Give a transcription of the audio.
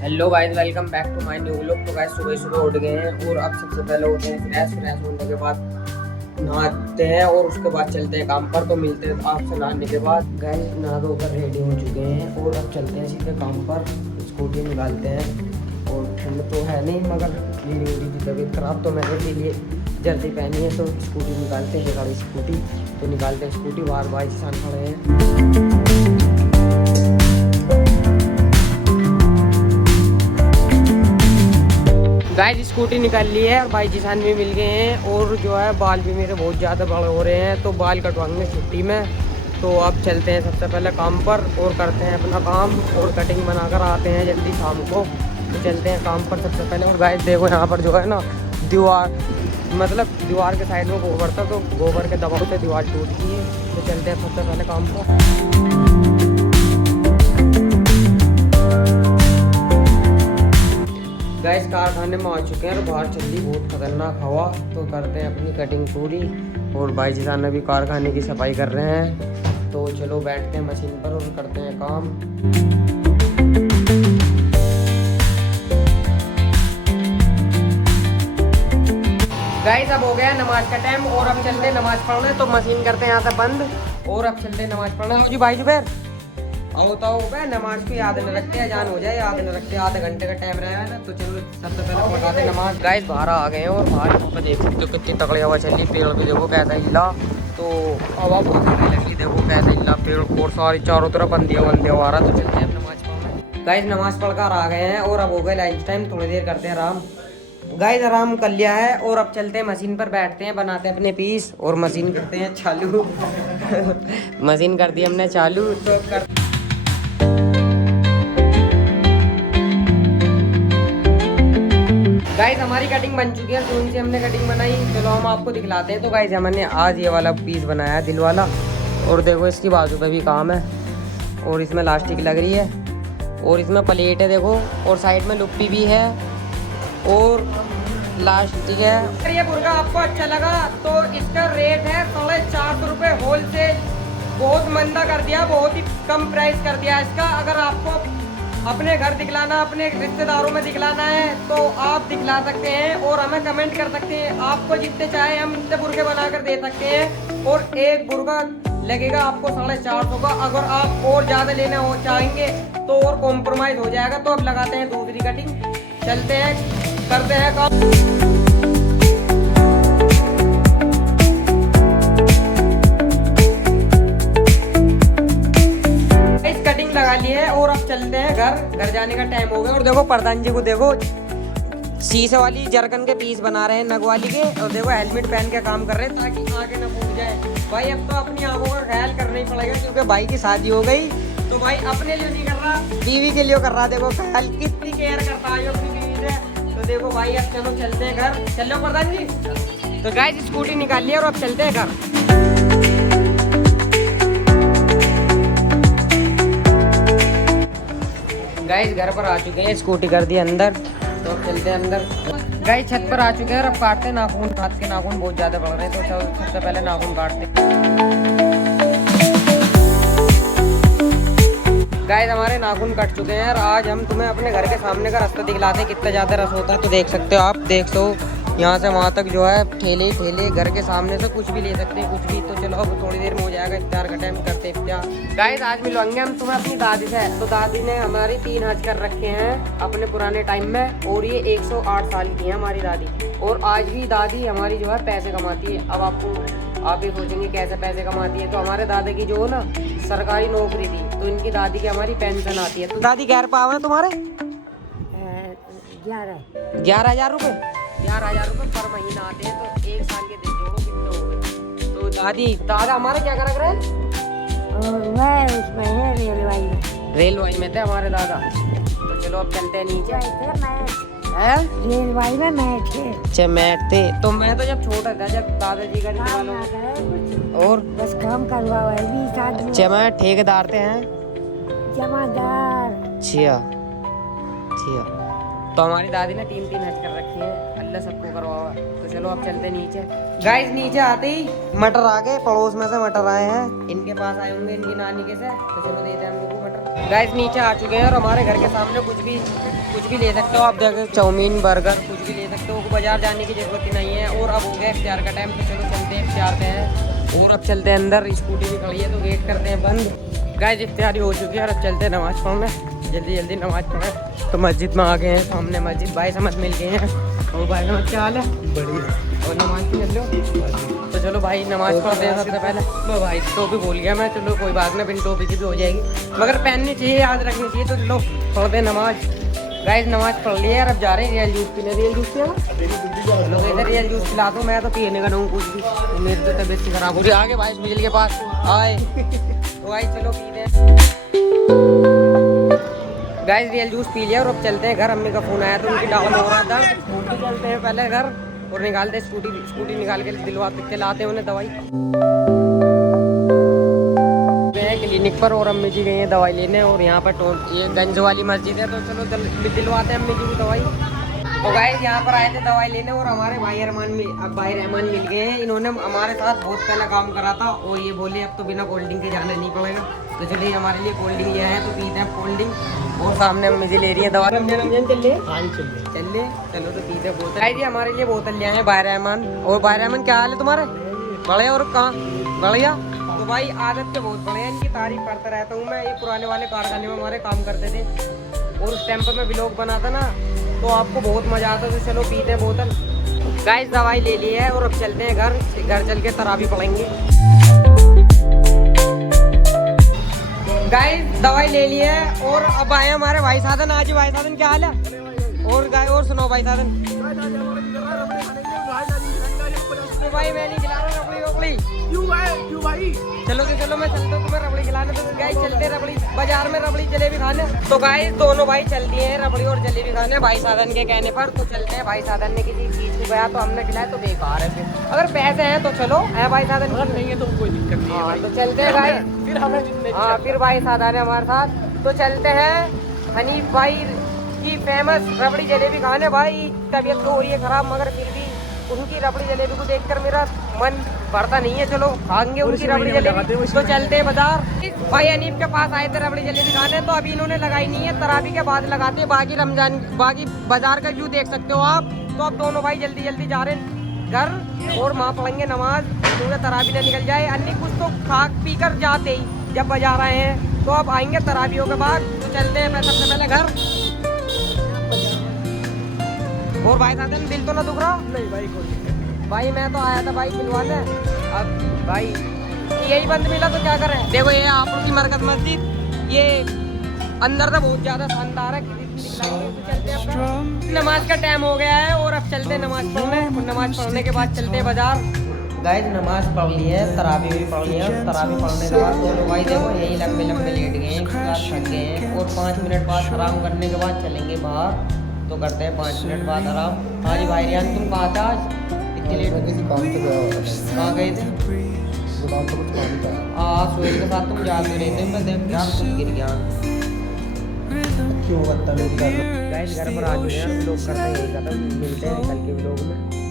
Hello guys, welcome back to my new vlog. तो guys सुबह सुबह उठ गए हैं और अब सबसे पहले होते हैं फ्रेश होने के बाद नहाते हैं और उसके बाद चलते हैं काम पर। तो मिलते हैं आपसे नहाने के बाद। गाइस नहा धोकर रेडी हो चुके हैं और अब चलते हैं सीधे काम पर। स्कूटी निकालते हैं और ठंड तो है नहीं, मगर मेरी की तबीयत खराब तो मैंने इसीलिए जल्दी पहनी है। तो स्कूटी निकालते हैं, गाड़ी स्कूटी तो निकालते हैं स्कूटी। बार बार किसान खड़े हैं। गाइस स्कूटी निकाल ली है और भाई जिसान भी मिल गए हैं और जो है बाल भी मेरे बहुत ज़्यादा बड़े हो रहे हैं, तो बाल कटवाएंगे छुट्टी में। तो अब चलते हैं सबसे पहले काम पर और करते हैं अपना काम और कटिंग बनाकर आते हैं जल्दी शाम को। तो चलते हैं काम पर सबसे पहले। और गाइस देखो यहाँ पर जो है ना दीवार, मतलब दीवार के साइड में गोबर था, तो गोबर के दबाव से दीवार टूट गई है। तो चलते हैं सबसे पहले काम पर। गाइस कारखाने में आ चुके हैं और बाहर चल रही बहुत खतरनाक हवा। तो करते हैं अपनी कटिंग पूरी और भाई जिसान अभी कारखाने की सफाई कर रहे हैं। तो चलो बैठते हैं मशीन पर और करते हैं काम। गाइस अब हो गया नमाज का टाइम और अब चलते हैं नमाज पढ़ने। तो मशीन करते हैं यहाँ से बंद और अब चलते हैं नमाज पढ़ने। जी भाई जुबैर होता होगा, नमाज को याद न रखते, अजान हो जाए याद न रखते, आधे घंटे का टाइम रहा है ना। तो चलो सबसे पहले पढ़ाते नमाज। गाइस बाहर आ गए हैं और बाहर पर देख सकते हो कितनी तगड़ी हवा चल रही। पेड़ भी देखो कैसा हिला, तो हवा बहुत तगड़ी लग रही। देखो कैसा हिला पेड़ और सारी चारों तरफ बंदिया आ रहा। तो चलते हैं नमाज पढ़ने। गाइस नमाज पढ़कर आ गए हैं और अब हो गए लंच टाइम, थोड़ी देर करते हैं आराम। गाइस आराम कर लिया है और अब चलते हैं मशीन पर, बैठते हैं बनाते हैं अपने पीस और मशीन करते हैं चालू। मशीन कर दी हमने चालू। तो कर गाइस हमारी कटिंग बन चुकी है, कौन सी हमने कटिंग बनाई चलो हम आपको दिखलाते हैं। तो गाइस हमने आज ये वाला पीस बनाया है दिल वाला, और देखो इसकी बाजू पे भी काम है और इसमें लास्टिक लग रही है और इसमें प्लेट है देखो, और साइड में लुप्पी भी है और लास्टिक है। अगर ये मुर्गा आपको अच्छा लगा तो इसका रेट है 450 रुपये होल सेल। बहुत मंदा कर दिया, बहुत ही कम प्राइस कर दिया इसका। अगर आपको अपने घर दिखलाना, अपने रिश्तेदारों में दिखलाना है तो आप दिखला सकते हैं और हमें कमेंट कर सकते हैं। आपको जितने चाहे हम इतने बुर्गे बनाकर दे सकते हैं और एक बुर्गा लगेगा आपको 450 का। अगर आप और ज़्यादा लेना हो चाहेंगे तो और कॉम्प्रोमाइज़ हो जाएगा। तो अब लगाते हैं दूसरी कटिंग, चलते हैं करते हैं काम। लगा लिए है और अब चलते हैं घर जाने का टाइम हो गया। और देखो प्रधान जी को देखो शीशे वाली जरकन के पीस बना रहे हैं नगवाली के, और देखो हेलमेट पहन के काम कर रहे हैं ताकि आगे ना फूट जाए। भाई अब तो अपनी आंखों का ख्याल करना ही पड़ेगा क्योंकि भाई की शादी हो गई। तो भाई अपने लिए नहीं कर रहा, बीवी के लिए कर रहा। देखो ख्याल कितनी केयर करता है अपनी बीवी से। तो देखो भाई अब चलो चलते हैं घर। चलो प्रधान जी। तो गाइस स्कूटी निकाल लिया और अब चलते हैं घर। गाइस घर पर आ चुके हैं, स्कूटी कर दी अंदर। तो अब चलते हैं अंदर। गाइस छत पर आ चुके हैं और अब काटते हैं नाखून। हाथ के नाखून बहुत ज़्यादा बढ़ रहे हैं, तो सबसे पहले नाखून काटते हैं। गाइस हमारे नाखून कट चुके हैं और आज हम तुम्हें अपने घर के सामने का रास्ता दिखलाते हैं, कितना ज़्यादा रस होता है। तो देख सकते हो आप, देख सो यहाँ से वहाँ तक जो है ठेले घर के सामने से कुछ भी ले सकते हैं, कुछ भी। तो चलो अब थोड़ी देर में हो जाएगा इफ्तार का टाइम, करते इफ्तार। गाइस आज मिलवाएंगे हम तुम्हें अपनी दादी से। तो दादी ने हमारी 3 हज कर रखे हैं अपने पुराने टाइम में और ये 108 साल की है हमारी दादी। और आज भी दादी हमारी जो है पैसे कमाती है। अब आप भी सोचेंगे कैसे पैसे कमाती है। तो हमारे दादा की जो ना सरकारी नौकरी थी, तो इनकी दादी की हमारी पेंशन आती है। तो दादी क्या पाव है तुम्हारे? 11,000 रुपये। 11,000 रुपये पर महीना आते हैं। तो 1 साल के दिन जोड़ो कितने हो गए। तो दादा हमारे क्या कर रहे हैं? मैं उसमें है रेलवाई में थे हमारे दादा। तो चलो अब चलते हैं नीचे। रेलवाई में मैट थे। अच्छा मैट थे। तो मैं तो जब छोटा था, जब दादाजी का और बस काम करवाओ अच्छा मैं ठेकेदार थे हैं जमादार। छिया। तो हमारी दादी ने 3 हज कर रखी है, अल्लाह सबको करवावा। तो चलो अब चलते नीचे। गाइस नीचे आते ही मटर आ गए, पड़ोस में से मटर आए हैं, इनके पास आए होंगे इनकी नानी के से। तो चलो देते हैं हम लोग मटर। गाइस नीचे आ चुके हैं और हमारे घर के सामने कुछ भी ले सकते हो आप। देखो चाउमीन बर्गर कुछ भी ले सकते हो, बाजार जाने की जरूरत ही नहीं है। और अब हो गया इफ्तार का टाइम, तो चलो चलते हैं इफ्तार पे हैं। और अब चलते हैं अंदर, स्कूटी भी खड़ी है तो वेट करते हैं बंद। गाइस इफ्तारी हो चुकी है और अब चलते हैं नमाज़ पढ़ने, जल्दी नमाज़ पढ़ें। तो मस्जिद में आ गए हैं, सामने मस्जिद, भाई समझ मिल गए हैं। और भाई समझ क्या हाल है? बढ़िया। और नमाज़ भी चल लो, तो चलो भाई नमाज़ पढ़ते हैं सबसे पहले। तो भाई टोपी भूल गया मैं, चलो कोई बात नहीं, बिन टोपी की भी हो जाएगी, मगर पहननी चाहिए, याद रखनी चाहिए। तो चलो पढ़ते हैं नमाज़। गाइस नमाज़ पढ़ लिया और अब जा रहे हैं रियल जूस पीने। रियल जूस पिया चलो इधर रियल जूस पिला दो, मैं तो पीने का नहीं कुछ भी, तो मेरी तो तबीयत सी खराब हो रही है। आगे भाई बिजली के पास आए तो भाई चलो पीते हैं। गाइस रियल जूस पी लिया और अब चलते हैं घर। अम्मी का फ़ोन आया तो उनकी डाउन हो रहा था, तो चलते हैं पहले घर और निकालते स्कूटी निकाल के दिलवाते लाते हैं उन्हें दवाई। गए क्लिनिक पर और अम्मी जी गई हैं दवाई लेने, और यहाँ पर ये गंज वाली मस्जिद है, तो चलो दिलवाते हैं अम्मी जी की दवाई। तो गाइस यहाँ पर आए थे दवाई लेने और हमारे भाई रहमान मिल गए हैं। इन्होंने हमारे साथ बहुत पहले काम करा था और ये बोले अब तो बिना कोल्ड ड्रिंक के जाना नहीं पड़ेगा, तो चलिए हमारे लिए कोल्ड ड्रिंक लिया है, तो पीते हैं कोल्ड ड्रिंक। और सामने अम्मी जी ले रही है दवा। चलो तो पीते बोतल। भाई जी हमारे लिए बोतल लिया है भाई रहमान। और भाई रहमान क्या हाल है तुम्हारे? बढ़िया। और कहाँ बढ़िया? तो भाई आदत के बहुत बढ़िया, इनकी तारीफ करता रहता हूँ मैं। ये पुराने वाले कारखाने में हमारे काम करते थे और उस टाइम पर मैं व्लॉग बनाता ना, तो आपको बहुत मजा आता था। चलो पीते हैं बोतल। गाइस दवाई ले ली है और अब चलते हैं घर चल के तरावी पढ़ेंगे। गाइस दवाई ले ली है और अब आए हमारे भाई साधन। आज भाई साधन क्या हाल है? और सुनो भाई साधन। भाई मैं नहीं खिला रहा रबड़ी। क्यों भाई? चलो मैं चलता हूँ तुम्हें रबड़ी खिलाने। तो गाइस चलते हैं रबड़ी बाजार में रबड़ी जलेबी खाने। तो गाइस दोनों भाई चल दिए हैं रबड़ी और जलेबी खाने भाई साधन के कहने पर। तो चलते हैं, भाई साधन ने किसी चीज को गया तो हमने खिलाया तो बेकार है। फिर अगर पैसे हैं तो चलो है भाई साधन, अगर नहीं है तो कोई दिक्कत नहीं है। तो चलते हैं भाई, फिर हमें फिर भाई साधन है हमारे साथ। तो चलते हैं हनीफ भाई की फेमस रबड़ी जलेबी खाने। भाई तबीयत तो हो रही है खराब, मगर फिर भी उनकी रबड़ी जलेबी को देखकर मेरा मन भरता नहीं है। चलो खाएंगे उनकी रबड़ी जलेबी। तो चलते हैं बाजार। भाई अनीफ के पास आए थे रबड़ी जलेबी खाने, तो अभी इन्होंने लगाई नहीं है, तरावी के बाद लगाते हैं। बाकी बाजार का व्यू देख सकते हो आप। तो अब दोनों भाई जल्दी जा रहे हैं घर और वहाँ पढ़ेंगे नमाज, क्योंकि तरावी न निकल जाए। अन्य कुछ तो खा पी कर जाते ही जब बाजार आए हैं, तो अब आएंगे तरावियों के बाद। तो चलते हैं सबसे पहले घर। और भाई साधन दिल तो ना दुख रहा? नहीं भाई कोई दिक्कत। भाई मैं तो आया था भाई दिलवाने, अब भाई यही बंद मिला तो क्या करें। देखो ये आप लोग की मरकज मस्जिद, ये अंदर तो बहुत ज्यादा शानदार है। तो चलते हैं, नमाज का टाइम हो गया है और अब चलते हैं नमाज पढ़ने। नमाज पढ़ने के बाद चलते हैं बाजार। गाइस नमाज पढ़ ली है, तरावी भी पढ़ ली है। तरावी पढ़ने के बाद दोनों भाई देखो यही लंबे लेट गए हैं, थक गए हैं। और 5 मिनट बाद आराम करने के बाद चलेंगे बाहर। तो करते हैं 5 मिनट बाद आराम। हाँ जी भाई रियान तुम कहाँ था आज इतनी लेट? किसी काम से गया होगा। कहाँ गए थे? दुकान पर कुछ काम था। हाँ सुहेल के साथ तुम जाते रहते हैं, मैं देख यार खुद गिर गया। क्यों बदतमीजी कर रहे हो? गाइस घर पर आ चुके हैं, लोग करते हैं यही खत्म। मिलते हैं कल के व्लॉग में।